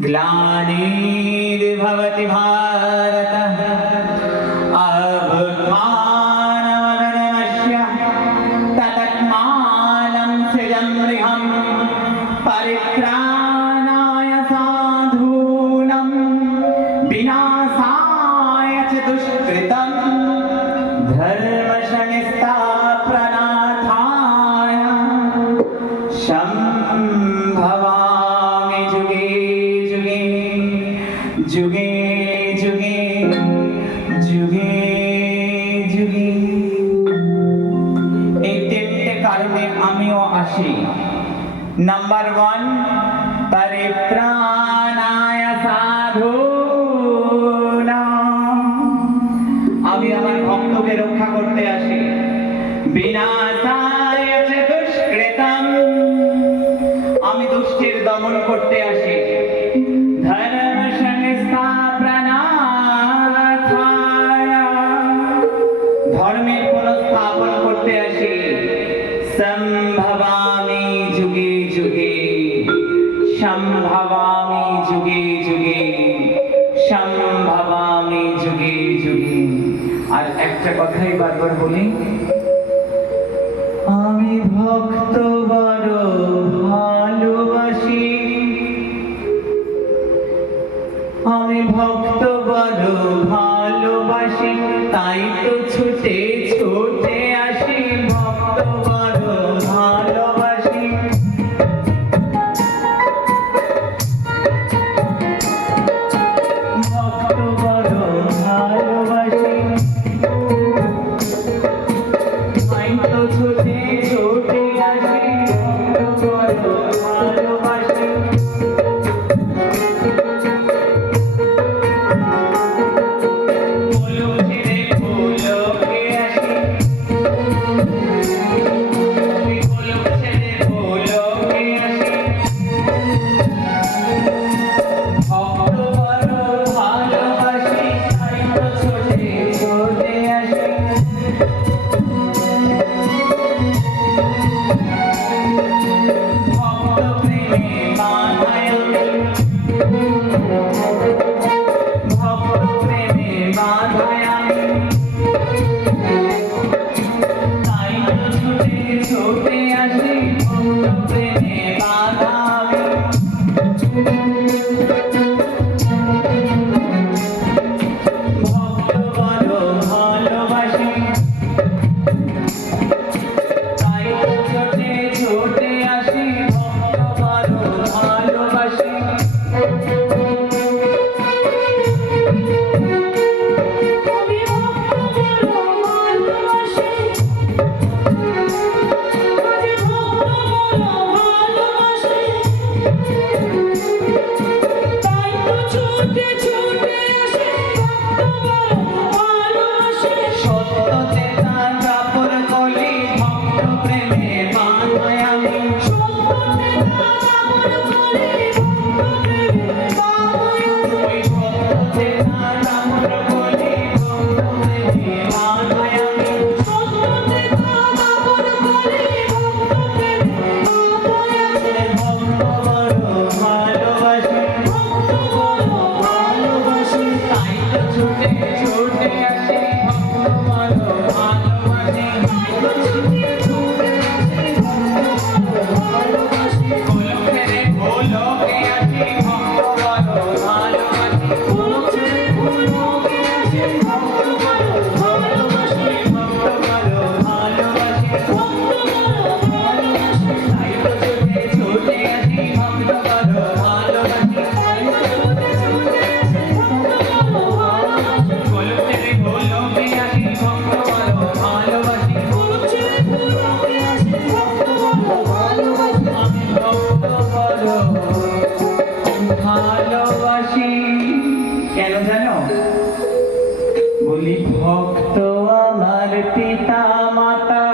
ग्लानिर्भवति भारत अभ्युत्थानमधर्मस्य तदात्मानं सृजम्यहं परित्राणाय साधूनां विनाशाय च दुष्कृतं धर्मसंस्थापनार्थाय संभवामि जुगे जुगे जुगे जुगे जुगे এই তিনটে কারণে আমিও আসি। নাম্বার 1, পরিত্রাণায় সাধূনাম, আমি আমার ভক্তকে রক্ষা করতে আসি। বিনাশায় চ দুষ্কৃতম, আমি দুষ্টের দমন করতে আসি। ধর্ম সংস্থাপনার্থায়, ধর্মের পুনঃস্থাপন করতে আসি। সম্ভবামি যুগে যুগে, সম্ভবামি যুগে যুগে, সম্ভবামি যুগে যুগে। আর একটা কথাই বারবার বলি, আমি ভক্ত বড় ভালোবাসি, আমি ভক্ত বড় ভালোবাসি, তাই তো ছুটে ছুটে আসি। ভক্ত বড় ভালোবাসি, ভক্ত বড় ভালোবাসি, তাই তো ছুটে ছুটে আসি। ভক্ত বড় ভালোবাসি, ভালোবাসি। কেন জানো? বলি ভক্ত আমার পিতা মাতা,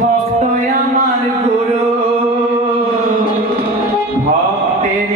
ভক্ত আমার গুরু, ভক্তের